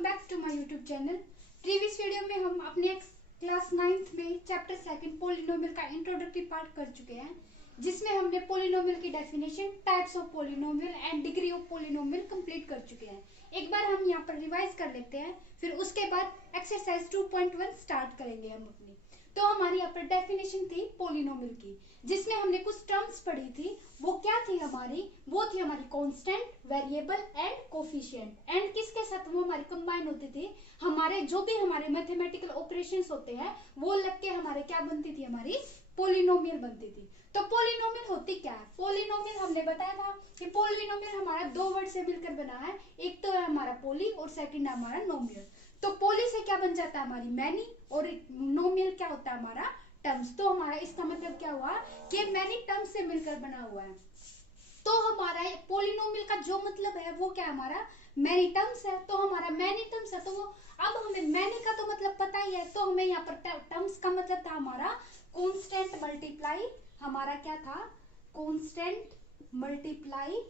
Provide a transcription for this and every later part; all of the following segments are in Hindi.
Welcome back to my YouTube channel. Previous video में हम अपने क्लास 9th में चैप्टर 2 पोलिनोमियल का इंट्रोडक्टरी पार्ट कर चुके हैं, जिसमें हमने पोलिनोमियल की definition, types of polynomial and degree of polynomial complete कर चुके हैं। एक बार हम यहाँ पर रिवाइज कर लेते हैं, फिर उसके बाद एक्सरसाइज 2.1 स्टार्ट करेंगे हम अपनी। तो हमारी यहाँ पर डेफिनेशन थी पोलिनोमियल की, जिसमें हमने कुछ टर्म्स पढ़ी थी। वो क्या थी हमारी? वो थी हमारी constant, variable and coefficient. And किसके साथ वो हमारी कंबाइन होती थी? हमारे जो भी हमारे मैथमेटिकल ऑपरेशंस होते हैं वो लग के हमारे क्या बनती थी? हमारी पोलिनोमियल बनती थी। तो पोलिनोमियल होती क्या है? पोलिनोमियल हमने बताया था कि पोलिनोमियल हमारा दो वर्ड से मिलकर बना है। एक तो है हमारा पोली और सेकंड है हमारा नोमियल। तो पोली से क्या बन जाता है? हमारी मैनी, और नोमियल क्या होता है? हमारा टर्म्स। तो हमारा इसका मतलब क्या हुआ कि मैनी टर्म्स से मिलकर बना हुआ है। तो हमारा पोलिनोमियल का जो मतलब है वो क्या है? हमारा मैनी टर्म्स है। तो हमारा मैनी टर्म्स है, तो वो अब हमें मैनी का तो मतलब पता ही है। तो हमें यहाँ पर टर्म्स का मतलब था हमारा कांस्टेंट मल्टीप्लाई, हमारा क्या था? कांस्टेंट मल्टीप्लाई,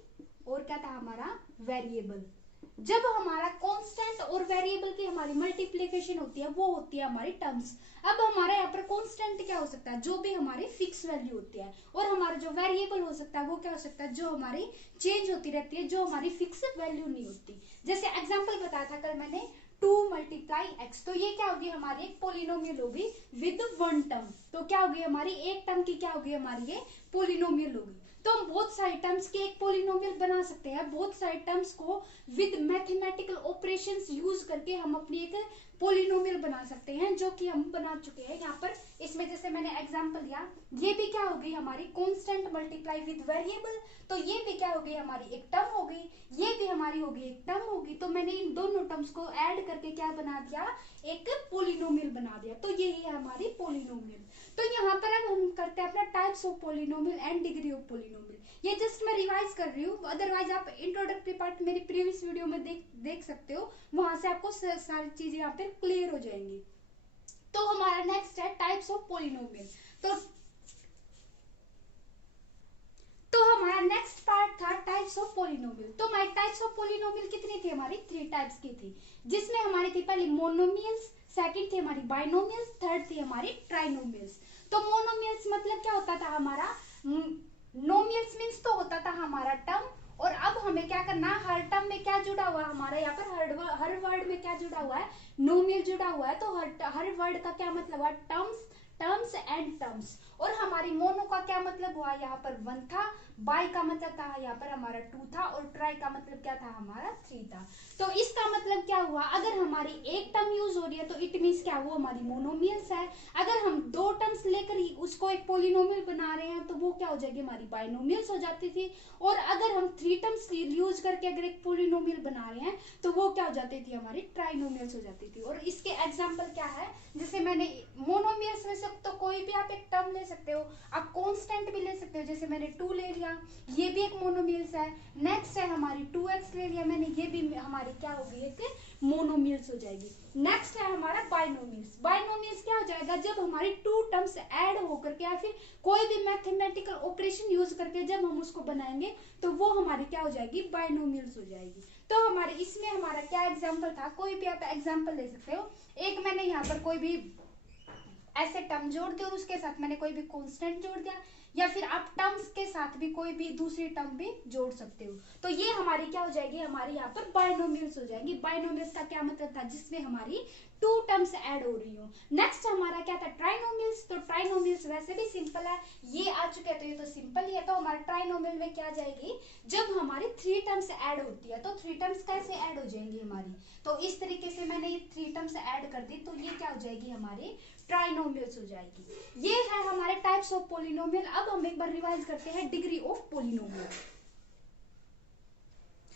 और क्या था हमारा? वेरिएबल। जब हमारा कांस्टेंट और वेरिएबल की हमारी मल्टीप्लिकेशन होती है वो होती है हमारी टर्म्स। अब हमारे यहाँ पर कांस्टेंट क्या हो सकता है? जो भी हमारी फिक्स वैल्यू होती है। और हमारा जो वेरिएबल हो सकता है वो क्या हो सकता है? जो हमारी चेंज होती रहती है, जो हमारी फिक्स वैल्यू नहीं होती। जैसे एग्जाम्पल बताया था कल मैंने, 2 × x। तो ये क्या होगी? हमारी एक पोलिनोमियल होगी विद वन टर्म। तो क्या होगी? हमारी एक टर्म की क्या होगी? हमारी ये पोलिनोमियल होगी। तो हम बहुत सारे टर्म्स के एक पोलिनोमियल बना सकते हैं। बहुत सारे टर्म्स को विद मैथमेटिकल ऑपरेशंस यूज करके हम अपनी एक पोलिनोमियल बना सकते हैं, जो कि हम बना चुके हैं यहाँ पर। इसमें जैसे मैंने एग्जांपल दिया, ये भी क्या होगी? हमारी कांस्टेंट मल्टीप्लाई विद वेरिएबल। तो ये भी क्या होगी? हमारी एक टर्म होगी। ये भी हमारी होगी एक टर्म होगी। तो मैंने इन दोनों टर्म्स को ऐड करके क्या बना दिया? एक पोलिनोमियल बना दिया। तो यही है हमारी पोलिनोमियल। तो यहाँ पर अब हम करते हैं अपना types of polynomial and degree of polynomial. ये जस्ट मैं रिवाइज कर रही हूँ, अदरवाइज आप इंट्रोडक्टरी पार्ट मेरी प्रीवियस वीडियो में देख सकते हो, वहां से आपको सारी चीजें यहाँ पे क्लियर हो जाएंगी। तो हमारा नेक्स्ट है टाइप्स ऑफ पोलिनोमियल। तो हमारा नेक्स्ट पार्ट था टाइप्स ऑफ पोलिनोमियल। तो हमारी टाइप्स ऑफ पोलिनोमियल कितनी थी? हमारी 3 टाइप्स की थी, जिसमें हमारी थी पहले मोनोमियल्स, सेकंड थी हमारी बाइनोमियल्स, थर्ड थी हमारी ट्राइनोमियल्स। तो मोनोमियल्स मतलब क्या होता था हमारा? नोमियल्स मीन्स तो होता था हमारा टर्म। और अब हमें क्या करना है? हर टर्म में क्या जुड़ा हुआ है हमारा? यहाँ पर हर वर्ड में क्या जुड़ा हुआ है? नोमियल जुड़ा हुआ है। तो हर वर्ड का क्या मतलब है? Terms and terms. और हमारी मोनो का क्या मतलब हुआ? यहाँ पर 1 था। बाई का मतलब था यहाँ पर हमारा 2 था। और ट्राई का मतलब क्या था? हमारा 3 था। तो इसका मतलब क्या हुआ? अगर हमारी एक टर्म यूज हो रही है तो इट मीन्स क्या? वो हमारी मोनोमियल्स है। अगर हम 2 टर्म्स लेकर ही उसको एक पोलिनोमियल बना रहे हैं तो वो क्या हो जाएगी? हमारी बाइनोमियल्स हो जाती थी। और अगर हम 3 टर्म्स यूज करके अगर एक पोलिनोमियल बना रहे हैं तो वो क्या हो जाती थी? हमारी ट्राइनोमियल्स हो जाती थी। और इसके एग्जाम्पल क्या है? जैसे मैंने मोनोमियल्स में से तो कोई भी आप एक टर्म ले सकते हो, आप कांस्टेंट भी ले सकते हो। जैसे मैंने 2 ले लिया, ये भी एक मोनोमियल्स है। नेक्स्ट है हमारी 2x ले लिया मैंने, ये भी हमारी क्या होगी? एक मोनोमियल्स हो जाएगी। नेक्स्ट है हमारा बाइनोमियल्स। बाइनोमियल्स क्या हो जाएगा? जब हमारी 2 टर्म्स ऐड होकर के या फिर कोई भी मैथमेटिकल ऑपरेशन यूज करके जब हम उसको बनाएंगे तो वो हमारी क्या हो जाएगी? बाइनोमियल्स हो जाएगी। तो हमारे इसमें हमारा क्या एग्जाम्पल था? कोई भी आप एग्जाम्पल ले सकते हो। एक मैंने यहाँ पर कोई भी ऐसे टर्म जोड़ दिया और उसके साथ मैंने कोई भी कांस्टेंट जोड़ दिया, या फिर आप टर्म्स के साथ भी कोई भी दूसरी टर्म भी जोड़ सकते हो। तो ये हमारी क्या हो जाएगी? हमारी यहाँ पर बाइनोमियल्स हो जाएंगी। बाइनोमियल्स का क्या मतलब था? जिसमें हमारी 2 टर्म्स ऐड हो रही हो। नेक्स्ट हमारा क्या था? ट्राइनोमियल्स। तो ट्राइनोमियल्स वैसे भी सिंपल है, ये आ चुके हैं तो ये तो सिंपल ही है। तो हमारा ट्राइनोमियल में क्या जाएगी? जब हमारी 3 टर्म्स ऐड होती है। तो 3 टर्म्स कैसे ऐड हो जाएंगी हमारी? तो इस तरीके से मैंने ये 3 टर्म्स ऐड कर दी, तो ये क्या हो जाएगी? हमारी ट्राइनोमियल्स हो जाएगी। ये है हमारे टाइप्स ऑफ पोलिनोमियल। अब हम एक बार रिवाइज करते हैं degree of polynomial.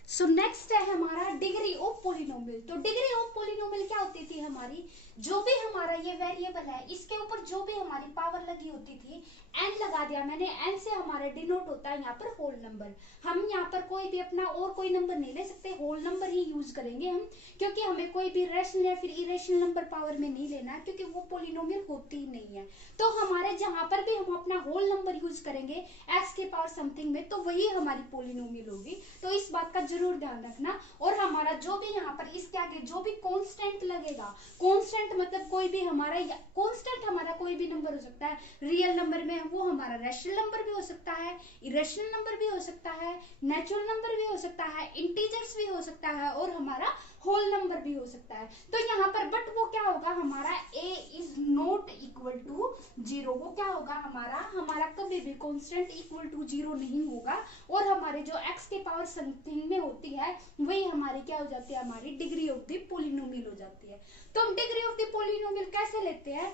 So next है हमारा डिग्री ऑफ पोलिनोमियल। तो डिग्री ऑफ पोलिनोमियल क्या होती थी हमारी? जो भी हमारा ये वेरिएबल है इसके ऊपर जो भी हमारी पावर लगी होती थी, n लगा दिया मैंने, n से हमारा डिनोट होता है यहाँ पर होल नंबर। हम यहाँ पर कोई भी अपना और कोई नंबर नहीं ले सकते, होल नंबर ही यूज करेंगे हम, क्योंकि हमें कोई भी रैशनल या फिर इरेशनल नंबर पावर में नहीं लेना है, क्योंकि वो पोलिनोमियल होती ही नहीं है। तो हमारे जहां पर भी हम अपना होल नंबर यूज करेंगे x के पावर समथिंग में, तो वही हमारी पोलिनोमियल होगी। तो इस बात का जरूर ध्यान रखना। और हमारा जो भी यहाँ पर इसके आगे जो भी कांस्टेंट लगेगा, कांस्टेंट मतलब कोई भी हमारा कांस्टेंट हमारा कोई भी नंबर हो सकता है, रियल नंबर में वो हमारा रैशनल नंबर भी हो सकता है, इरेशनल नंबर भी हो सकता है, नेचुरल नंबर भी हो सकता है, इंटीजर्स भी हो सकता है और हमारा होल नंबर भी हो सकता है। तो यहाँ पर बट वो क्या होगा हमारा a is not equal to 0, वो क्या होगा हमारा कभी भी कांस्टेंट इक्वल टू 0 नहीं होगा और हमारे जो x के पावर समथिंग में होती है वही हमारी क्या हो जाती है, हमारी डिग्री ऑफ द पोलिनोमियल हो जाती है। तो हम डिग्री ऑफ द पोलिनोमियल कैसे लेते हैं,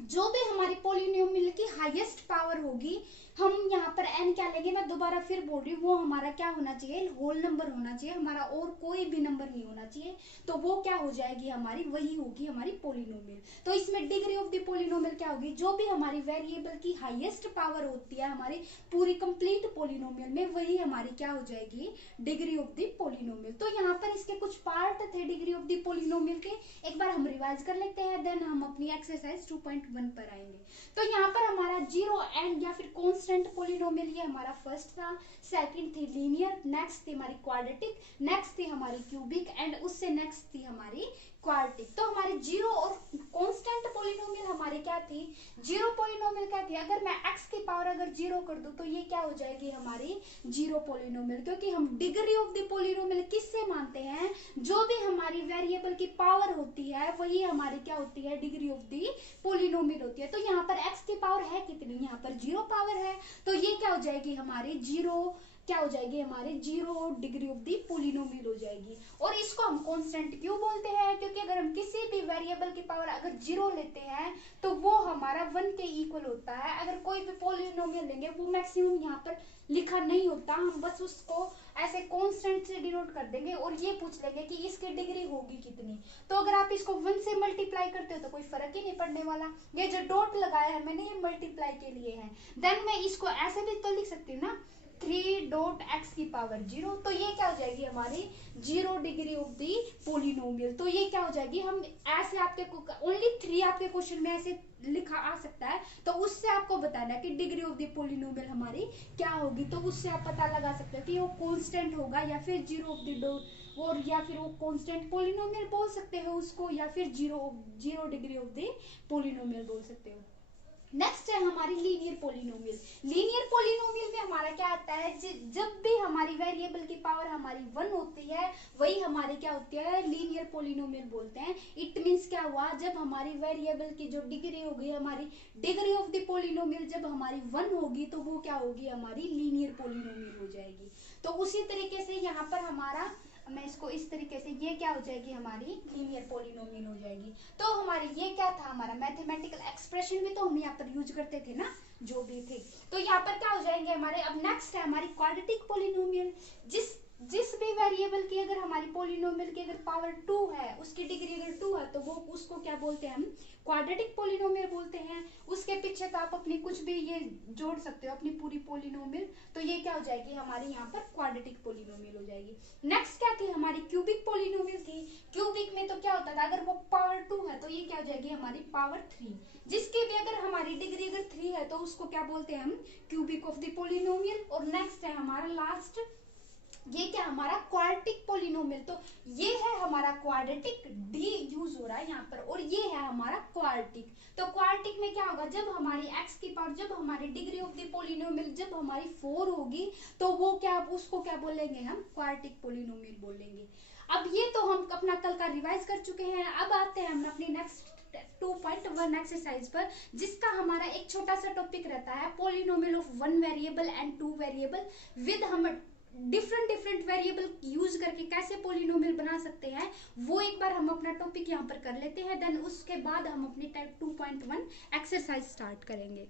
जो भी हमारी पोलिनोमियल की हाईएस्ट पावर होगी हम यहाँ पर n क्या लेंगे, मैं दोबारा फिर बोल रही हूँ, वो हमारा क्या होना चाहिए, होल नंबर होना चाहिए, हमारा और कोई भी नंबर नहीं होना चाहिए। तो वो क्या हो जाएगी हमारी, वही होगी हमारी पोलिनोमियल। तो इसमें डिग्री ऑफ द पोलिनोमियल क्या होगी, जो भी हमारी वेरिएबल की हाईएस्ट पावर होती है हमारी पूरी कंप्लीट पोलिनोमियल में, वही हमारी क्या हो जाएगी, डिग्री ऑफ द पोलिनोमियल। तो यहाँ पर इसके कुछ पार्ट थे डिग्री ऑफ द पोलिनोमियल के, एक बार हम रिवाइज कर लेते हैं, देन हम अपनी एक्सरसाइज 2.1 पर आएंगे। तो यहाँ पर हमारा जीरो एंड या फिर कांस्टेंट पोलिनोमियल ये हमारा फर्स्ट था, सेकंड थी लीनियर, नेक्स्ट थी हमारी क्वाड्रेटिक, नेक्स्ट थी हमारी क्यूबिक एंड उससे नेक्स्ट थी हमारी क्वाड्रेटिक। तो हमारी जीरो और कांस्टेंट पोलिनोमियल हमारी क्या थी, जीरो पोलिनोमियल क्या थी, अगर मैं x की पावर अगर जीरो कर दूं तो ये क्या हो जाएगी हमारी जीरो पोलिनोमियल, क्योंकि हम डिग्री ऑफ द पोलिनोमियल किससे मानते हैं, जो भी हमारी वेरिएबल की पावर होती है वही हमारी क्या होती है, डिग्री ऑफ द पोलिनोमियल होती है। तो यहाँ पर x की पावर है कितनी, यहाँ पर जीरो पावर है, तो ये क्या हो जाएगी हमारी जीरो, क्या हो जाएगी हमारे zero degree of the polynomial हो जाएगी। और इसको हम कांस्टेंट क्यों बोलते हैं, क्योंकि अगर हम किसी भी वेरिएबल की पावर अगर जीरो लेते हैं तो वो हमारा 1 के इक्वल होता है। अगर कोई भी पोलिनोमियल लेंगे वो मैक्सिमम यहाँ पर लिखा नहीं होता, हम बस उसको ऐसे कांस्टेंट से डिनोट कर देंगे और ये पूछ लेंगे कि इसकी डिग्री होगी कितनी। तो अगर आप इसको 1 से मल्टीप्लाई करते हो तो कोई फर्क ही नहीं पड़ने वाला, ये जो डॉट लगाया है मैंने ये मल्टीप्लाई के लिए है। देन मैं इसको ऐसे भी तो लिख सकती हूँ ना, 3 डॉट x की पावर 0, तो ये क्या हो जाएगी हमारी zero degree of the polynomial. तो ये क्या हो जाएगी, हम ऐसे आपके ओनली 3 आपके क्वेश्चन में ऐसे लिखा आ सकता है, तो उससे आपको बताना है कि डिग्री ऑफ दी पोलिनोमियल हमारी क्या होगी। तो उससे आप पता लगा सकते हो कि वो कांस्टेंट होगा या फिर जीरो ऑफ दी और या फिर वो कांस्टेंट पोलिनोमियल बोल सकते हो उसको, या फिर zero degree of the polynomial बोल सकते हो। नेक्स्ट है हमारी लीनियर पोलिनोमियल। लीनियर पोलिनोमियल में हमारा क्या आता है, जब भी हमारी वेरिएबल की पावर हमारी 1 होती है वही हमारी क्या होती है, लीनियर पोलिनोमियल बोलते हैं। इट मींस क्या हुआ, जब हमारी वेरिएबल की जो डिग्री होगी हमारी डिग्री ऑफ द पोलिनोमियल जब हमारी 1 होगी तो वो क्या होगी हमारी लीनियर पोलिनोमियल हो जाएगी। तो उसी तरीके से यहाँ पर हमारा, मैं इसको इस तरीके से, ये क्या हो जाएगी हमारी लीनियर पोलिनोमियल हो जाएगी। तो हमारी ये क्या था, हमारा मैथमेटिकल एक्सप्रेशन भी तो हम यहाँ पर यूज करते थे ना जो भी थे। तो यहाँ पर क्या हो जाएंगे हमारे, अब नेक्स्ट है हमारी क्वाड्रेटिक पोलिनोमियल। जिस भी वेरिएबल की अगर हमारी पोलिनोमियल की अगर पावर 2 है, उसकी डिग्री अगर 2 है तो वो उसको क्या बोलते हैं हम, क्वाड्रेटिक पोलिनोमियल बोलते हैं। उसके पीछे तो आप अपनी कुछ भी ये जोड़ सकते हो अपनी पूरी पोलिनोमियल, तो ये क्या हो जाएगी हमारी यहाँ पर क्वाड्रेटिक पोलिनोमियल हो जाएगी। नेक्स्ट क्या थी हमारी क्यूबिक पोलिनोमियल थी। क्यूबिक में तो क्या होता था, अगर वो पावर 2 है तो ये क्या हो जाएगी हमारी पावर 3, जिसकी भी अगर हमारी डिग्री अगर 3 है तो उसको क्या बोलते हैं हम, क्यूबिक ऑफ द पोलिनोमियल। और नेक्स्ट है हमारा लास्ट, ये क्या हमारा क्वाड्रेटिक पोलिनोमियल। तो ये है हमारा क्वाड्रेटिक, डी यूज हो रहा है यहाँ पर, और ये है हमारा क्वाड्रेटिक। तो क्वाड्रेटिक में क्या होगा, जब हमारी x की पावर, जब हमारी डिग्री ऑफ द पोलिनोमियल जब हमारी 4 होगी तो वो क्या, उसको क्या बोलेंगे हम, क्वाड्रेटिक पोलिनोमियल बोलेंगे। अब ये तो हम अपना कल का रिवाइज कर चुके हैं। अब आते हैं हम अपनी नेक्स्ट 2.1 एक्सरसाइज पर, जिसका हमारा एक छोटा सा टॉपिक रहता है polynomial of 1 variable and 2 variable with हम डिफरेंट वेरिएबल यूज करके कैसे पोलिनोमियल बना सकते हैं, वो एक बार हम अपना टॉपिक यहाँ पर कर लेते हैं। देन उसके बाद हम अपनी टाइप 2.1 एक्सरसाइज स्टार्ट करेंगे।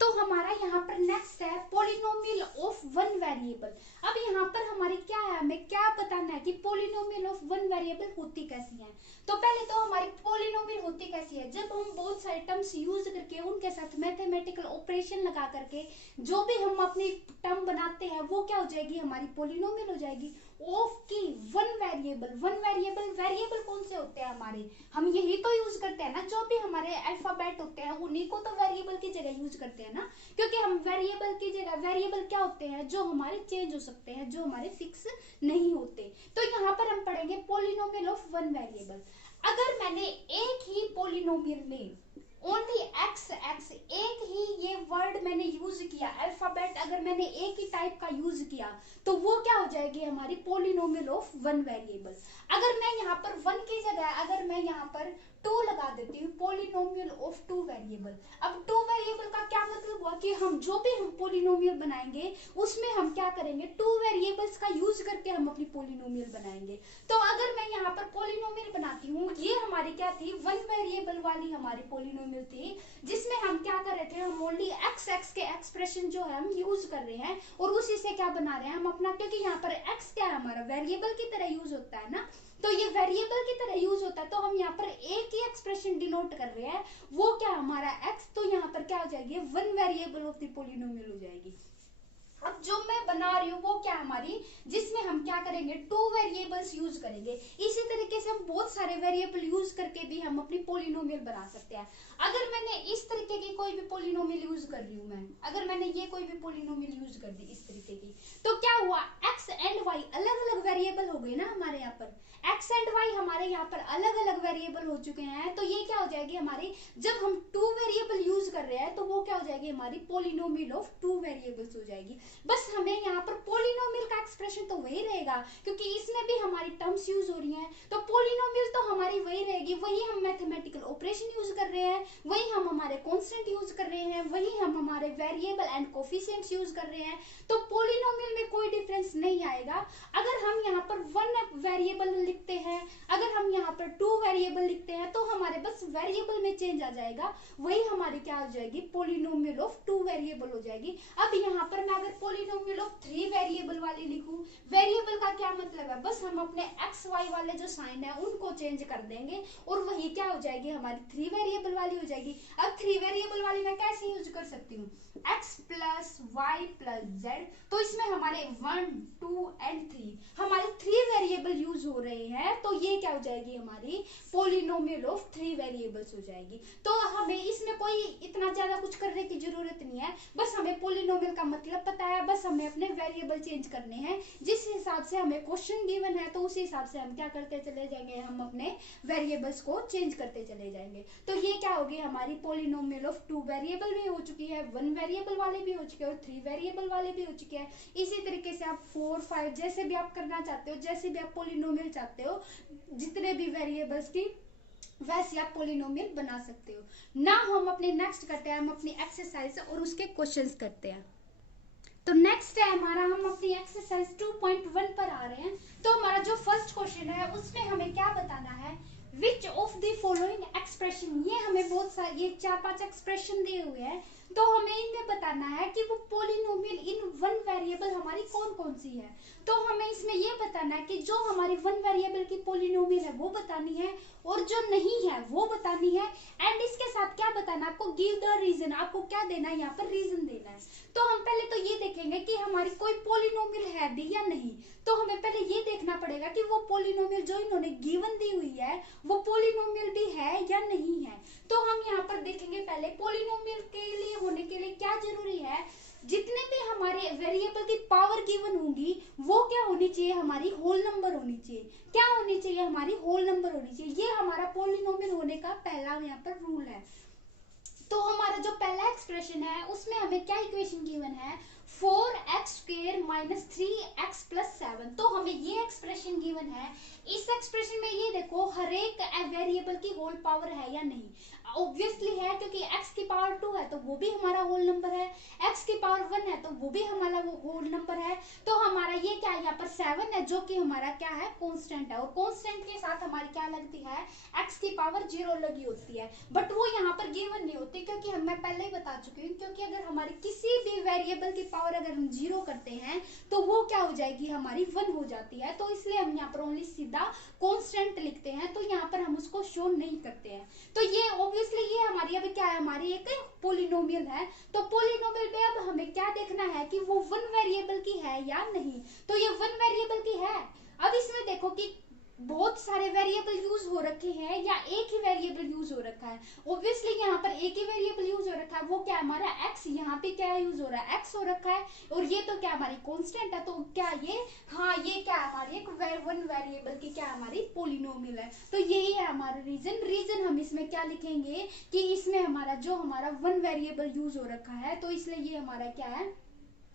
तो हमारा यहाँ पर नेक्स्ट है पोलिनोमियल ऑफ 1 वेरिएबल। अब यहाँ पर हमारी क्या है, हमें क्या बताना है कि पोलिनोमियल ऑफ 1 वेरिएबल होती कैसी है। तो पहले तो हमारी पोलिनोमियल होती कैसी है, जब हम बहुत सारे टर्म्स यूज करके उनके साथ मैथमेटिकल ऑपरेशन लगा करके जो भी हम अपनी टर्म बनाते हैं वो क्या हो जाएगी हमारी पोलिनोमियल हो जाएगी। ऑफ की 1 वेरिएबल कौन से होते हैं हमारे, हम यही तो यूज करते हैं ना, जो भी हमारे अल्फाबेट होते हैं उन्हीं को तो वेरिएबल की जगह यूज करते हैं ना, क्योंकि हम वेरिएबल की जगह, वेरिएबल क्या होते हैं जो हमारे चेंज हो सकते हैं, जो हमारे फिक्स नहीं होते। तो यहाँ पर हम पढ़ेंगे पॉलिनोमियल ऑफ वन वेरिएबल। अगर मैंने एक ही पॉलिनोमियल में ओनली एक्स एक्स एक ही ये वर्ड मैंने यूज किया, अल्फाबेट अगर मैंने एक ही टाइप का यूज किया, तो वो क्या हो जाएगी हमारी पॉलिनोमियल ऑफ वन वेरिएबल। अगर मैं यहाँ पर वन की जगह अगर मैं यहाँ पर 2 लगा देती हूँ, पॉलिनोमियल ऑफ 2 वेरिएबल। अब 2 वेरिएबल का क्या मतलब हुआ कि हम जो भी हम पॉलिनोमियल बनाएंगे उसमें हम क्या करेंगे, 2 वेरिएबल्स का यूज करके हम अपनी पॉलिनोमियल बनाएंगे। तो अगर मैं यहाँ पर पॉलिनोमियल बनाती हूँ, ये हमारी क्या थी, 1 वेरिएबल वाली हमारी पॉलिनोमियल थी, जिसमें हम क्या कर रहे थे, हम ओनली एक्स एक्स के एक्सप्रेशन जो है हम यूज कर रहे हैं और उसी से क्या बना रहे हैं हम अपना, क्योंकि यहाँ पर एक्स क्या है हमारा वेरिएबल की तरह यूज होता है ना, तो ये वेरिएबल की तरह यूज होता है, तो हम यहाँ पर एक ही एक्सप्रेशन डिनोट कर रहे हैं, वो क्या हमारा एक्स, तो यहाँ पर क्या हो जाएगी, 1 वेरिएबल ऑफ द पॉलिनोमियल हो जाएगी। अब जो मैं बना रही हूँ वो क्या हमारी, जिसमें हम क्या करेंगे, 2 वेरिएबल्स यूज करेंगे। इसी तरीके से हम बहुत सारे वेरिएबल यूज करके भी हम अपनी पॉलिनोमियल बना सकते हैं। अगर मैंने इस तरीके की कोई भी पॉलिनोमियल यूज कर रही हूँ, मैं अगर मैंने ये कोई भी पॉलिनोमियल यूज कर दी इस तरीके की, तो क्या हुआ, एक्स एंड वाई अलग अलग वेरिएबल हो गए ना हमारे यहाँ पर, एक्स एंड वाई हमारे यहाँ पर अलग अलग वेरिएबल हो चुके हैं, तो ये क्या हो जाएगी हमारी, जब हम 2 वेरिएबल यूज कर रहे हैं तो वो क्या हो जाएगी हमारी पॉलिनोमियल ऑफ 2 वेरिएबल्स हो जाएगी। बस हमें यहाँ पर पॉलिनोमियल का एक्सप्रेशन तो वही रहेगा, क्योंकि इसमें भी हमारी टर्म्स यूज हो रही हैं, तो पॉलिनोमियल तो हमारी वही रहेगी, वही हम मैथमेटिकल ऑपरेशन यूज कर रहे हैं, वही हम हमारे कांस्टेंट यूज कर रहे हैं, वही हम हमारे वेरिएबल एंड कोफिशिएंट्स यूज कर रहे हैं, तो पॉलिनोमियल में कोई डिफरेंस नहीं आएगा। अगर हम यहाँ पर 1 वेरिएबल लिखते हैं, अगर हम यहाँ पर 2 वेरिएबल लिखते हैं, तो हमारे बस वेरिएबल में चेंज आ जाएगा, वही हमारी क्या हो जाएगी, पॉलिनोमियल ऑफ 2 वेरिएबल हो जाएगी। अब यहाँ पर मैं अगर पॉलिनोमियल ऑफ 3 वेरिएबल वाली लिखूं, वेरिएबल का क्या मतलब है, बस हम अपने एक्स वाई वाले जो साइन है उनको चेंज कर देंगे और वही क्या हो जाएगी हमारी 3 वेरिएबल वाली हो जाएगी। अब 3 वेरिएबल वाली मैं कैसे यूज कर सकती हूँ, x plus y plus z, तो इसमें हमारे 1 2 एंड 3 हमारे 3 वेरिएबल यूज हो रहे हैं, तो ये क्या हो जाएगी हमारी पॉलिनोमियल ऑफ 3 वेरिएबल्स हो जाएगी। तो हमें इसमें कोई इतना ज्यादा कुछ करने की जरूरत नहीं है, बस हमें पॉलिनोमियल का मतलब पता है, बस हमें अपने वेरिएबल चेंज करने हैं, जिस हिसाब से हमें क्वेश्चन गिवन है तो उसी हिसाब से हम क्या करते चले जाएंगे, हम अपने वेरिएबल्स को चेंज करते चले जाएंगे। तो ये क्या होगी हमारी पॉलिनोमियल ऑफ 2 वेरिएबल भी हो चुकी है, 1 वेरिएबल वाले भी हो चुके हैं और 3 वेरिएबल वाले भी हो चुके हैं। इसी तरीके से आप 4 5 जैसे भी आप करना चाहते हो, जैसे भी आप पॉलिनोमियल चाहते हो, जितने भी वेरिएबल्स की, वैसे आप पॉलिनोमियल बना सकते हो ना। हम अपने नेक्स्ट करते हैं, हम अपनी एक्सरसाइज और उसके क्वेश्चंस करते हैं। तो नेक्स्ट है हमारा, हम अपनी एक्सरसाइज 2.1 पर आ रहे हैं। तो हमारा जो फर्स्ट क्वेश्चन है उसमें हमें क्या बताना है, which of the following expression, ये हमें बहुत सारे ये 4-5 एक्सप्रेशन दिए हुए हैं, तो हमें इनमें बताना है कि वो पॉलिनोमियल इन 1 वेरिएबल हमारी कौन कौन सी है। तो हमें इसमें ये बताना है कि जो हमारी 1 वेरिएबल की पॉलिनोमियल है वो बतानी है और जो नहीं है वो बतानी है, एंड इसके साथ क्या बताना है आपको, गिव द रीजन, आपको क्या देना है यहाँ पर, रीजन देना है। तो हम पहले तो ये देखेंगे कि हमारी कोई पॉलिनोमियल है भी या नहीं, तो हमें पहले ये देखना पड़ेगा कि वो पॉलिनोमियल जो इन्होंने गिवन दी हुई है वो पॉलिनोमियल भी है या नहीं है। तो हम यहाँ पर देखेंगे पहले पॉलिनोमियल के लिए होने के लिए क्या जरूरी है, जितने भी हमारे वेरिएबल की पावर गिवन होगी वो क्या होनी चाहिए, हमारी होल नंबर होनी चाहिए। क्या होनी चाहिए, हमारी होल नंबर होनी चाहिए। ये हमारा पॉलिनोमियल होने का पहला यहाँ पर रूल है। तो हमारा जो पहला एक्सप्रेशन है उसमें हमें क्या इक्वेशन गिवन है, 4x² माइनस 3x प्लस 7। तो हमें ये एक्सप्रेशन गिवन है। इस एक्सप्रेशन में ये देखो हर एक वेरिएबल की होल पावर है या नहीं, ऑब्वियसली है, क्योंकि x की पावर 2 है तो वो भी हमारा होल नंबर है, x की पावर 1 है तो वो भी हमारा वो होल नंबर है। तो हमारा ये क्या है, यहाँ पर 7 है जो कि हमारा क्या है, कांस्टेंट है, और कांस्टेंट के साथ हमारी क्या लगती है, x की पावर 0 लगी होती है, बट वो यहाँ पर गिवन नहीं होती, क्योंकि हम मैं पहले ही बता चुकी हूँ, क्योंकि अगर हमारी किसी भी वेरिएबल की पावर अगर हम 0 करते हैं तो वो क्या हो जाएगी, हमारी 1 हो जाती है। तो इसलिए हम यहाँ पर ओनली सीधा कांस्टेंट लिखते हैं, तो यहाँ पर हम उसको शो नहीं करते हैं। तो ये ऑब्वियसली ये हमारी अब क्या है, हमारी एक पॉलिनोमियल है। तो पॉलिनोमियल में अब हमें क्या देखना है कि वो 1 वेरिएबल की है या नहीं। तो ये 1 वेरिएबल की है। अब इसमें देखो कि बहुत सारे वेरिएबल यूज हो रखे हैं या एक ही वेरिएबल यूज हो रखा है? ऑब्वियसली यहाँ पर एक ही वेरिएबल यूज हो रखा है, वो क्या हमारा एक्स, यहाँ पे क्या यूज हो रहा है, एक्स हो रखा है, और ये तो क्या हमारी कांस्टेंट है, तो क्या ये, हाँ ये क्या हमारी एक वन वेरिएबल की क्या हमारी पोलिनोमियल है। तो यही है हमारा रीजन हम इसमें क्या लिखेंगे कि इसमें हमारा जो हमारा वन वेरिएबल यूज हो रखा है, तो इसलिए ये हमारा क्या है,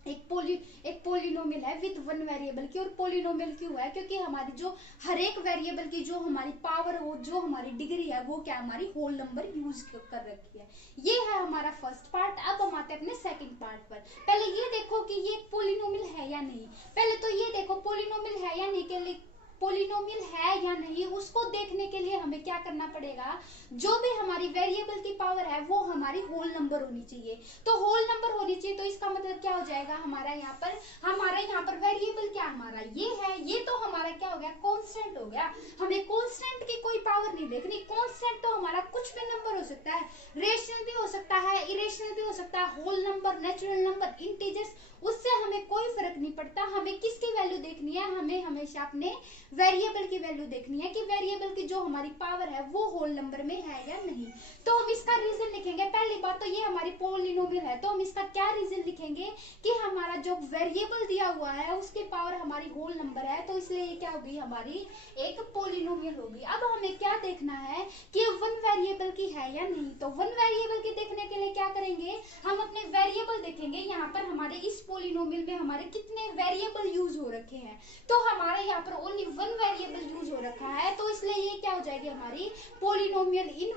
एक पोलिनोमियल है विद वन वेरिएबल की। और पोलिनोमियल क्यों है, क्योंकि हमारी जो हर एक वेरिएबल की जो हमारी पावर हो, जो हमारी डिग्री है, वो क्या हमारी होल नंबर यूज कर रखी है। ये है हमारा फर्स्ट पार्ट। अब हम आते हैं अपने सेकंड पार्ट पर। पहले ये देखो कि ये पोलिनोमियल है या नहीं, पहले तो ये देखो पोलिनोमियल है या नहीं, के लिए पोलिनोमियल है या नहीं उसको देखने के लिए हमें क्या करना पड़ेगा, जो भी हमारी वेरिएबल की पावर है वो हमारी होल नंबर होनी चाहिए। तो होल नंबर होनी चाहिए, तो इसका मतलब क्या हो जाएगा, हमारा यहाँ पर वेरिएबल क्या हमारा ये है, ये तो हमारा क्या हो गया, कांस्टेंट हो गया। हमें कांस्टेंट की कोई पावर नहीं देखनी। कांस्टेंट तो हमारा कुछ भी नंबर हो सकता है, रेशनल भी हो सकता है, इरेशनल भी हो सकता है, whole number, natural number, integers, उससे हमें कोई फर्क नहीं पड़ता। हमें किसकी वैल्यू देखनी है, हमें हमेशा अपने वेरिएबल की वैल्यू देखनी है कि वेरिएबल की जो हमारी पावर है वो होल नंबर में है या नहीं। तो हम इसका रीजन लिखेंगे। पहली बात तो ये हमारी पोलिनोमियल है, तो हम इसका क्या रीजन लिखेंगे कि हमारा जो वेरिएबल दिया हुआ है उसकी पावर हमारी होल नंबर है, तो इसलिए ये क्या होगी, हमारी एक पोलिनोमियल होगी। अब हमें क्या देखना है कि वन वेरिएबल की है या नहीं। तो वन वेरिएबल की देखने के लिए क्या करेंगे, हम अपने वेरिएबल देखेंगे। यहाँ पर हमारे इस पोलिनोमियल में हमारे कितने वेरिएबल यूज हो रखे हैं, तो हमारे यहाँ पर ओनली वन वेरिएबल यूज हो रखा है, तो इसलिए ये क्या हो जाएगी हमारी पोलिनोमियल इन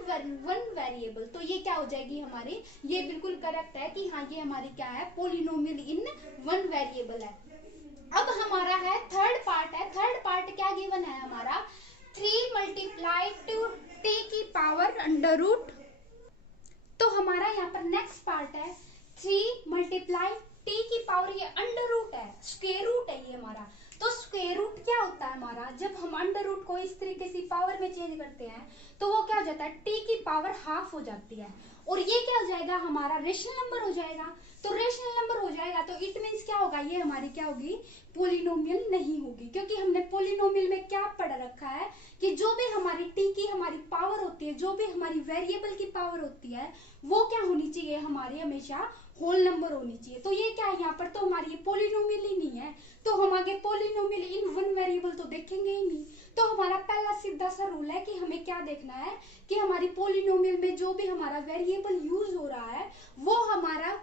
वन वेरिएबल। तो ये क्या हो जाएगी हमारी, ये बिल्कुल करेक्ट है कि हाँ ये हमारी क्या है, पोलिनोमियल इन वन वेरिएबल है। अब हमारा है थर्ड पार्ट है। थर्ड पार्ट क्या गिवन है हमारा, 3 मल्टीप्लाई टू टी की पावर अंडर रूट। तो हमारा यहाँ पर नेक्स्ट पार्ट है 3 मल्टीप्लाई टी की पावर, ये अंडर रूट है, स्क्वायर रूट है ये हमारा। तो स्क्वायर रूट क्या होता है हमारा, जब हम अंडर रूट को इस तरीके से पावर में चेंज करते हैं तो वो क्या हो जाता है, टी की पावर हाफ हो जाती है, और ये क्या हो जाएगा हमारा रेशनल नंबर हो जाएगा। तो रेशनल नंबर हो जाएगा तो इट मींस क्या होगा, ये हमारी क्या होगी, पोलिनोमियल नहीं होगी। क्योंकि हमने पोलिनोमियल में क्या पढ़ रखा है कि जो भी हमारी टी की हमारी पावर होती है, जो भी हमारी वेरिएबल की पावर होती है, वो क्या होनी चाहिए, हमारी हमेशा होल नंबर होनी चाहिए। तो ये क्या है, यहाँ पर तो हमारी ये पोलिनोमियल ही नहीं है, तो हम आगे पोलिनोमियल इन वन वेरिएबल तो देखेंगे ही नहीं। तो हमारा पहला सीधा सा रूल है कि हमें क्या देखना है कि हमारी पोलिनोमियल में जो भी हमारा वेरिएबल यूज हो रहा है वो हमारा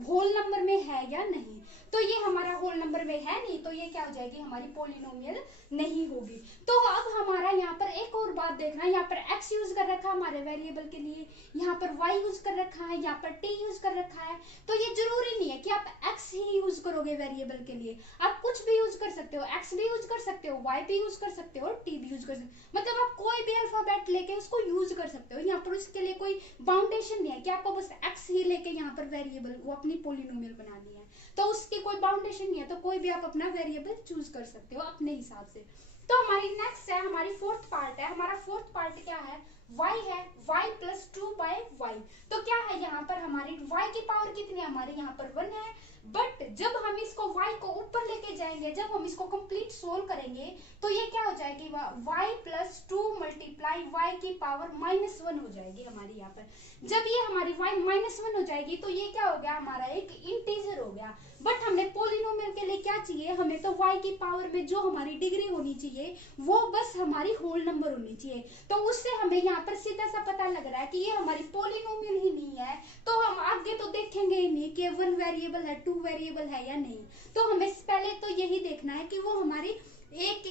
होल नंबर में है या नहीं। तो ये हमारा होल नंबर में है नहीं, तो ये क्या हो जाएगी, हमारी पोलिनोमियल नहीं होगी। तो अब हमारा यहाँ पर एक और बात देखना है, यहाँ पर x यूज कर रखा है हमारे वेरिएबल के लिए, यहाँ पर y यूज कर रखा है, यहाँ पर t यूज कर रखा है। तो ये जरूरी नहीं है कि आप x ही यूज करोगे वेरिएबल के लिए, आप कुछ भी यूज कर सकते हो, x भी यूज कर सकते हो, y भी यूज कर सकते हो, t भी यूज कर सकते हो, मतलब आप कोई भी अल्फाबेट लेके उसको यूज कर सकते हो। यहाँ पर उसके लिए कोई बाउंडेशन नहीं है कि आपको बस x ही लेके यहाँ पर वेरिएबल वो अपनी पोलिनोमियल बनानी है, तो उसकी कोई बाउंडेशन नहीं है, तो कोई भी आप अपना वेरिएबल चूज कर सकते हो अपने हिसाब से। तो हमारी नेक्स्ट है, हमारी फोर्थ पार्ट है। हमारा फोर्थ पार्ट क्या है, y है, y प्लस 2/y। तो क्या है यहाँ पर हमारी y की पावर कितनी है, हमारे यहाँ पर 1 है, बट जब हम इसको y को ऊपर लेके जाएंगे, जब हम इसको कंप्लीट सोल्व करेंगे तो ये क्या हो जाएगी, y प्लस 2 मल्टीप्लाई y की पावर -1 हो जाएगी हमारी यहाँ पर। जब ये हमारी y -1 हो जाएगी तो ये क्या हो गया, हमारा एक इंटीजर हो गया। बट हमने पोलिनोमियल के लिए क्या चाहिए, हमें तो y की पावर में जो हमारी डिग्री होनी चाहिए वो बस हमारी होल नंबर होनी चाहिए। तो उससे हमें यहाँ पर सीधा सा पता लग रहा है कि ये हमारी पोलिनोमियल ही नहीं है, तो हम आगे तो देखेंगे ही नहीं कि 1 वेरिएबल है, 2 वेरिएबल है या नहीं। तो हमें पहले तो यही देखना है कि वो हमारी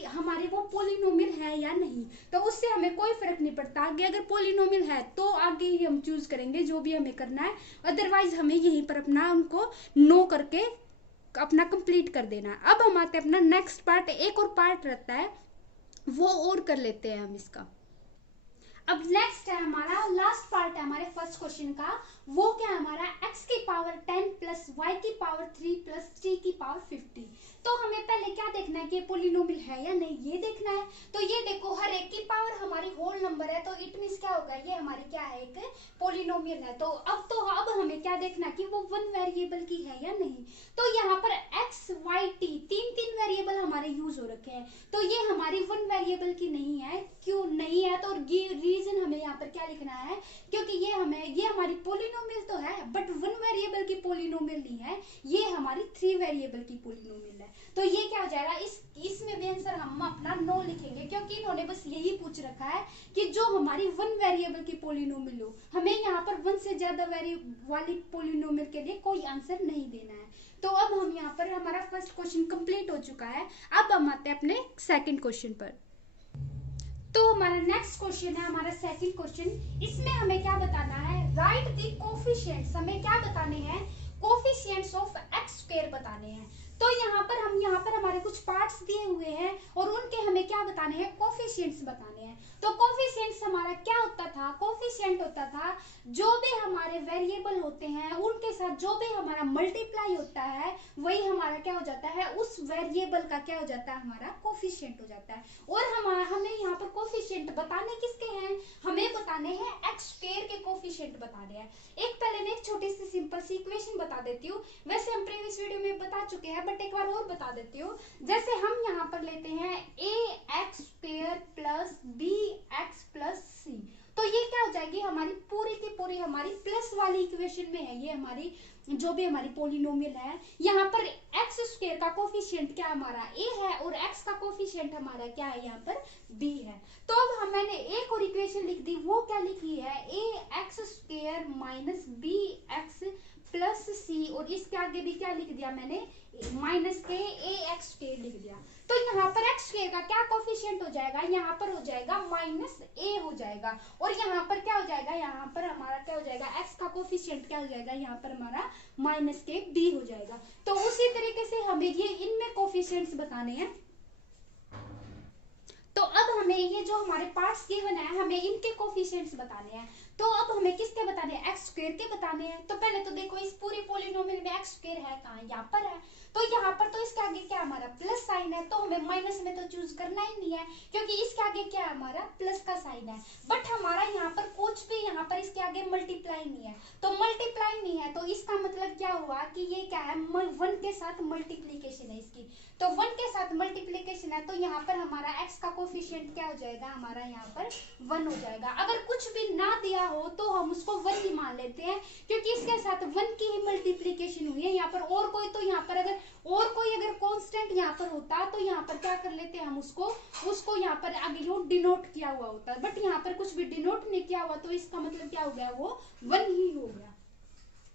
हमारे वो पोलिनोमियल है या नहीं। तो उससे हमें कोई फर्क नहीं पड़ता, आगे अगर पोलिनोमियल है तो आगे ही हम चूज करेंगे जो भी हमें करना है, अदरवाइज हमें यहीं पर अपना उनको नो करके अपना कंप्लीट कर देना। अब हम आते हैं अपना नेक्स्ट पार्ट, एक और पार्ट रहता है वो और कर लेते हैं हम इसका। अब नेक्स्ट है हमारा लास्ट पार्ट है हमारे फर्स्ट क्वेश्चन का, वो क्या है हमारा x की पावर 10 प्लस y की पावर 3 प्लस t की पावर 50। तो हमें पहले क्या देखना है कि ये पोलिनोमियल है या नहीं, ये देखना है। तो ये देखो हर एक की पावर हमारी होल नंबर है, तो इट मींस क्या होगा, ये हमारी क्या है, एक पोलिनोमियल है। तो अब हमें क्या देखना है कि वो वन वेरिएबल की है या नहीं। तो यहाँ पर x y t तीन वेरिएबल हमारे यूज हो रखे हैं, तो ये हमारी वन वेरिएबल की नहीं है। क्यों नहीं है, तो रीजन हमें यहाँ पर क्या लिखना है, क्योंकि ये हमारी पोलिनोमियल तो है बट वन वेरिएबल की पोलिनोमियल नहीं है, ये हमारी थ्री वेरिएबल की पोलिनोमियल है। तो ये क्या हो जाएगा, इसमें भी आंसर हम अपना नो लिखेंगे, क्योंकि इन्होंने बस यही पूछ रखा है कि जो हमारी वन वेरिएबल की पोलिनोमियल हो, हमें यहाँ पर वन से ज्यादा वाली पोलिनोमियल के लिए कोई आंसर नहीं देना है। तो अब हम यहाँ पर हमारा फर्स्ट क्वेश्चन कंप्लीट हो चुका है। अब हम आते हैं अपने सेकंड क्वेश्चन पर। तो हमारा नेक्स्ट क्वेश्चन है हमारा सेकंड क्वेश्चन। इसमें हमें क्या बताना है, राइट द कोफिशिएंट्स। हमें क्या बताने हैं, कोफिशिएंट्स ऑफ एक्स स्क्वायर बताने हैं। तो यहाँ पर हमारे कुछ पार्ट्स दिए हुए हैं और उनके हमें क्या बताने हैं, कोफिशिएंट्स बताने हैं। तो कोफिशिएंट्स हमारा क्या होता था, कोफिशिएंट होता था जो भी हमारे वेरिएबल होते हैं उनके साथ जो भी हमारा मल्टीप्लाई होता है वही हमारा क्या हो जाता है, उस वेरिएबल का क्या हो जाता है, हमारा कोफिशिएंट हो जाता है। और हमें यहाँ पर कोफिशिएंट बताने किसके हैं, हमें बताने हैं एक्स स्क्वायर के कोफिशिएंट बताने हैं। एक पहले मैं एक छोटी सी सिंपल सी इक्वेशन बता देती हूँ, वैसे हम प्रीवियस वीडियो में बता चुके हैं बट एक बार और बता देती हूँ। जैसे हम यहाँ पर लेते हैं ax square plus bx plus c, तो ये क्या हो जाएगी, हमारी पूरी की पूरी हमारी प्लस वाली इक्वेशन में है, ये हमारी जो भी हमारी पोलिनोमियल है। यहाँ पर एक्स स्क्वायर का कोफिशिएंट क्या हमारा a है और x का कोफिशिएंट हमारा क्या है, यहाँ पर b है। तो अब मैंने एक और इक्वेशन लिख दी, वो क्या लिखी है, ax square minus bx plus c, और इसके आगे भी क्या लिख दिया मैंने, माइनस के ax स्क्वायर लिख दिया। तो यहाँ पर x स्क्वायर का क्या कोफिशिएंट हो जाएगा, यहाँ पर हो जाएगा माइनस a हो जाएगा, और यहाँ पर क्या हो जाएगा, यहाँ पर हमारा क्या हो जाएगा, x का कोफिशिएंट क्या हो जाएगा, यहाँ पर हमारा माइनस के b हो जाएगा। तो उसी तरीके से हमें ये इनमें कोफिशिएंट्स बताने हैं। तो अब हमें ये जो हमारे पार्ट्स गिवन है हमें इनके कोफिशिएंट्स बताने हैं। तो अब हमें किसके बताने हैं, एक्स स्क्वायर के बताने हैं। तो पहले तो देखो इस पूरी पोलिनोमियल में एक्स स्क्वायर है कहाँ, यहाँ पर है। तो यहाँ पर तो इसके आगे क्या हमारा प्लस साइन है, तो हमें माइनस में तो चूज करना ही नहीं है क्योंकि इसके आगे क्या है, हमारा प्लस का साइन है। बट हमारा यहाँ पर कुछ भी यहाँ पर इसके आगे मल्टीप्लाई नहीं है, तो मल्टीप्लाई नहीं है तो इसका मतलब क्या हुआ कि ये क्या है, वन के साथ मल्टीप्लीकेशन है इसकी। तो वन के साथ मल्टीप्लीकेशन है तो यहाँ पर हमारा एक्स का कोफिशिएंट क्या हो जाएगा, हमारा यहाँ पर 1 हो जाएगा। अगर कुछ भी ना दिया हो तो हम उसको 1 ही मान लेते हैं क्योंकि इसके साथ 1 की ही मल्टीप्लीकेशन हुई है यहाँ पर। और कोई तो यहाँ पर अगर कांस्टेंट यहाँ पर होता तो यहाँ पर क्या कर लेते हैं हम उसको यहाँ पर आगे जो डिनोट किया हुआ होता, बट यहाँ पर कुछ भी डिनोट नहीं किया हुआ तो इसका मतलब क्या हो गया, वो 1 ही हो गया।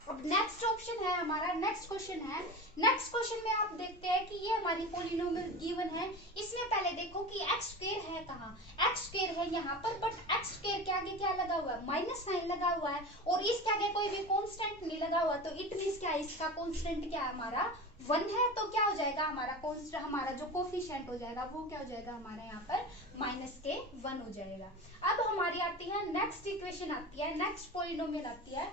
अब नेक्स्ट ऑप्शन है हमारा, नेक्स्ट क्वेश्चन है। नेक्स्ट क्वेश्चन में आप देखते हैं कि ये हमारी पोलिनोमियल गिवन है। इसमें पहले देखो कि एक्स स्क्वायर है कहाँ, एक्स स्क्वायर है यहाँ पर, बट एक्स स्क्वायर के आगे क्या लगा हुआ है, माइनस साइन लगा हुआ है, और इसके आगे कोई भी कांस्टेंट नहीं लगा हुआ। तो इट मींस क्या है, इसका कांस्टेंट क्या है, हमारा 1 है। तो क्या हो जाएगा हमारा कांस्टेंट, हमारा जो कोफिशिएंट हो जाएगा वो क्या हो जाएगा, हमारा यहाँ पर माइनस के 1 हो जाएगा। अब हमारी आती है नेक्स्ट इक्वेशन, आती है नेक्स्ट पोलिनोमियल आती है,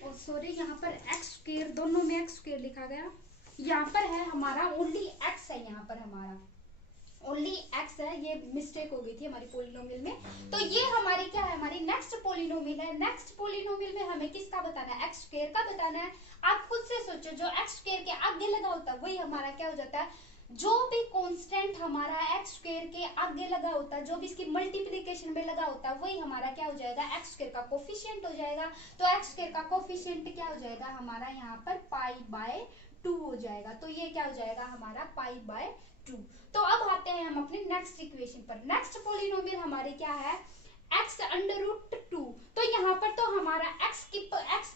और सॉरी यहाँ पर एक्स स्क्वायर, दोनों में एक्स स्क्वायर लिखा गया, यहाँ पर है हमारा ओनली एक्स है, यहाँ पर हमारा ओनली एक्स है, ये मिस्टेक हो गई थी हमारी पोलिनोमियल में। तो ये हमारी क्या है, हमारी नेक्स्ट पोलिनोमियल है। नेक्स्ट पोलिनोमियल में हमें किसका बताना है, एक्स स्क्वायर का बताना है। आप खुद से सोचो, जो एक्स स्क्वायर के आगे लगा होता है वही हमारा क्या हो जाता है, जो भी कांस्टेंट हमारा एक्स स्क्वायर के आगे लगा होता है, जो भी इसकी मल्टीप्लिकेशन में लगा होता है वही हमारा क्या हो जाएगा, एक्स स्क्वायर का कोफिशिएंट हो जाएगा। तो एक्स स्क्वायर का कोफिशिएंट क्या हो जाएगा, हमारा यहाँ पर पाई बाय 2 हो जाएगा। तो ये क्या हो जाएगा, हमारा पाई बाय 2। तो अब आते हैं हम अपने नेक्स्ट इक्वेशन पर। नेक्स्ट पोलिनोमियल हमारे क्या है, x अंडर रूट 2। तो यहाँ पर तो हमारा x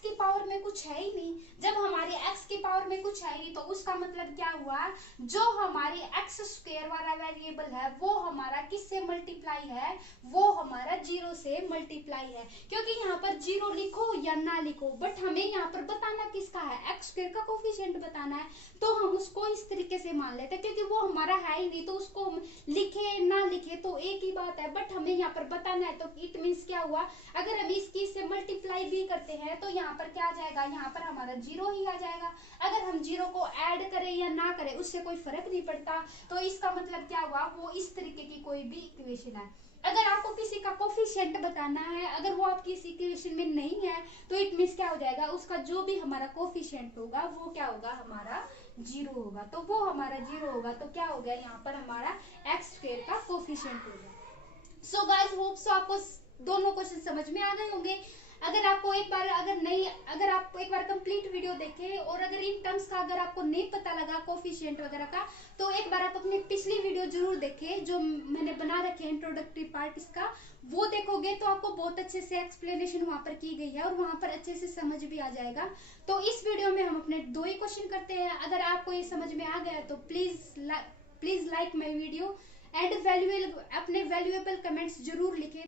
की पावर में कुछ है ही नहीं। जब हमारी x की पावर में कुछ है नहीं तो उसका मतलब क्या हुआ, जो हमारी x स्क्वायर वाला वेरिएबल है वो हमारा किससे मल्टीप्लाई है, वो हमारा 0 से मल्टीप्लाई है। क्योंकि यहाँ पर 0 लिखो या ना लिखो, बट हमें यहाँ पर बताना किसका है, x स्क्वायर का कोफिशिएंट बताना है। तो हम उसको इस तरीके से मान लेते हैं क्योंकि वो हमारा है ही नहीं, तो उसको लिखे ना लिखे तो एक ही बात है, बट हमें यहाँ पर बताना है तो इट मीन्स क्या हुआ, अगर हम इसकी से मल्टीप्लाई भी करते हैं तो यहाँ पर क्या आ जाएगा, यहाँ पर हमारा 0 ही आ जाएगा। अगर हम 0 को ऐड करें या ना करें उससे कोई फर्क नहीं पड़ता। तो इसका मतलब क्या हुआ, वो इस तरीके की कोई भी इक्वेशन है। अगर आपको किसी का कोफिशिएंट बताना है, अगर वो आपकी इस इक्वेशन में नहीं है तो इट मीन्स क्या हो जाएगा, उसका जो भी हमारा कोफिशिएंट होगा वो क्या होगा, हमारा 0 होगा। तो वो हमारा 0 होगा तो क्या हो गया, यहाँ पर हमारा x स्क्वायर का कोफिशिएंट होगा। सो गाइस होप सो आपको दोनों क्वेश्चन समझ में आ गए होंगे। अगर आपको एक बार अगर आप एक बार कंप्लीट वीडियो देखें और अगर इन टर्म्स का अगर आपको नहीं पता लगा कोफिशिएंट वगैरह का, तो एक बार आप अपनी पिछली वीडियो जरूर देखें जो मैंने बना रखे हैं इंट्रोडक्टरी पार्ट इसका, वो देखोगे तो आपको बहुत अच्छे से एक्सप्लेनेशन वहां पर की गई है और वहां पर अच्छे से समझ भी आ जाएगा। तो इस वीडियो में हम अपने 2 ही क्वेश्चन करते हैं। अगर आपको ये समझ में आ गया तो please like my video and अपने वैल्यूएबल कमेंट्स जरूर लिखें।